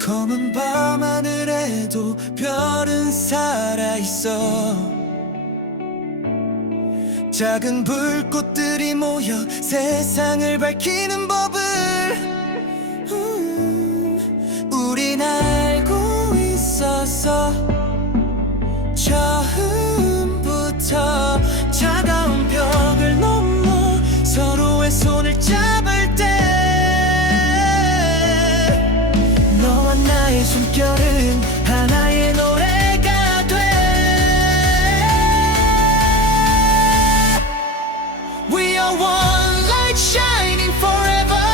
검은 밤 하늘에도 별은 살아있어. 작은 불꽃들이 모여 세상을 밝히는 법을 음, 우린 알고 있었어 처 숨결은 하나의 노래가 돼 We are one light shining forever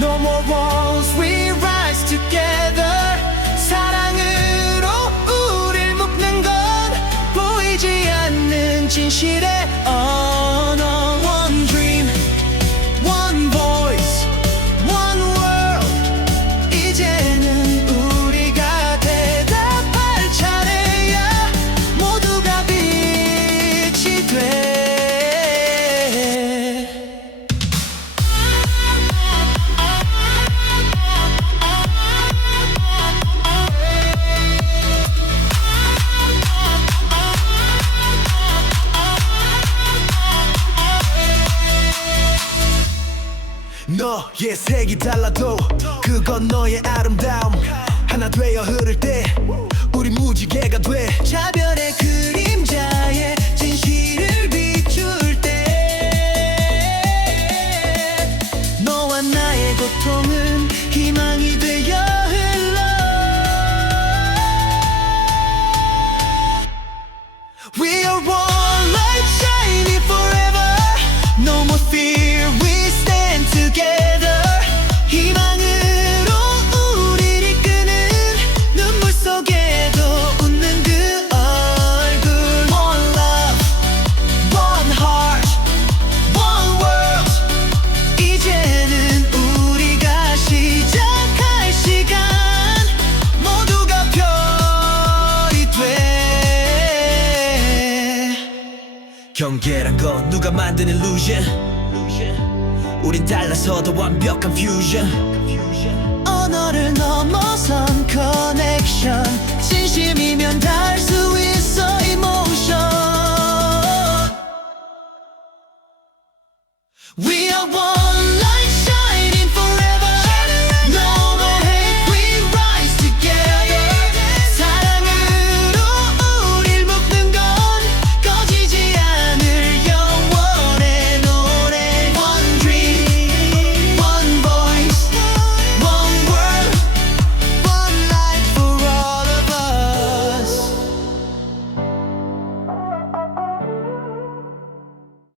No more walls we rise together 사랑으로 우릴 묶는 건 보이지 않는 진실의 돼. 너의 색이 달라도 그건 너의 아름다움. 하나 되어 흐를 때 우리 무지개가 돼. 차별의 그림 경계란 건 누가 만든 illusion 우린 달라서도 완벽한 fusion 언어를 넘어선 connection 진심이면 닿을 수 있어 emotion We are one